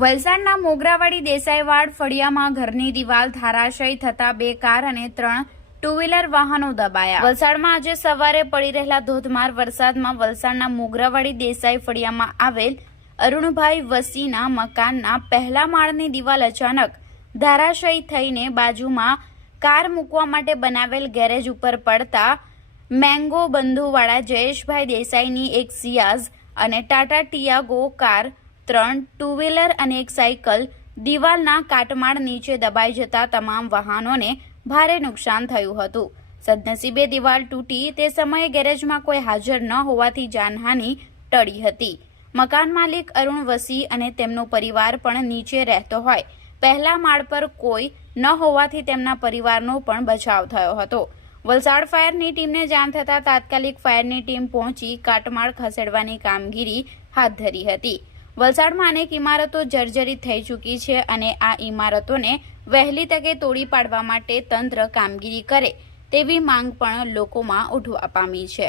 વલસાડના મોગરાવાડી દેસાઈવાડ ફળિયામાં ઘરની દિવાલ ધરાશાયી થતા 2 કાર અને 3 ટુ વ્હીલર વાહનો દબાયા। વલસાડમાં આજે સવારે પડી રહેલા ધોધમાર વરસાદમાં વલસાડના મોગરાવાડી દેસાઈ ફળિયામાં આવેલ અરુણભાઈ વસીના મકાનના પહેલા માળની દિવાલ અચાનક ધરાશાયી થઈને બાજુમાં કાર મૂકવા માટે બનાવેલ ગેરેજ ઉપર પડતા મેંગો બંધુવાળા જયેશભાઈ દેસાઈની એક સિયાઝ અને Tata Tiago car, 3 two wheeler અને એક સાયકલ દિવાલના કાટમાળ નીચે દબાઈ જતા તમામ વાહનોને ભારે નુકસાન થયું હતું। સદનસીબે દિવાલ તૂટી તે સમયે ગેરેજમાં કોઈ હાજર ન હોવાથી જાનહાનિ ટળી હતી। મકાન માલિક અરુણ વસી અને તેમનો પરિવાર પણ નીચે રહેતો હોય પહેલા માળ પર કોઈ ન હોવાથી તેમના પરિવારનો પણ બચાવ થયો હતો। વલસાડ ફાયરની ટીમને જાણ થતાં તાત્કાલિક ફાયરની ટીમ પહોંચી કાટમાળ ખસેડવાની કામગીરી હાથ ધરી હતી। વલસાડમાં અનેક ઇમારતો જર્જરિત થઈ ચૂકી છે અને આ ઇમારતોને વહેલી તકે તોડી પાડવા માટે તંત્ર કામગીરી કરે તેવી માંગ પણ લોકોમાં ઉઠવા પામી છે।